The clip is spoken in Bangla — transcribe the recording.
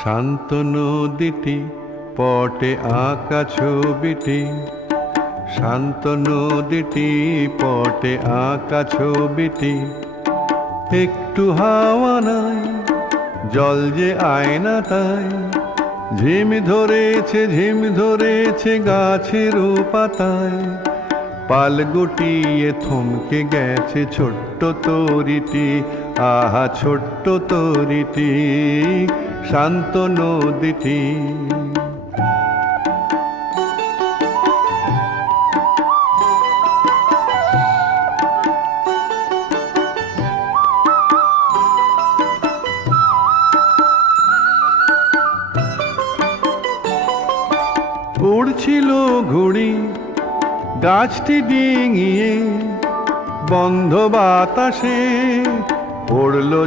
শান্ত নদীটি পটে আঁকা ছবিটি, শান্ত নদীটি পটে আঁকা ছবিটি। একটু হাওয়া নাই, জল যে আয়না তাই, ঝিম ধরেছে গাছের পাতায়। পাল গুটিয়ে থমকে গেছে ছোট্ট তরিটি, আহা ছোট্ট তরিটি, শান্ত নদীটি। উড়ছিল ঘুড়ি গাছটি ডিঙিয়ে, বন্ধ বাতাসে পড়ল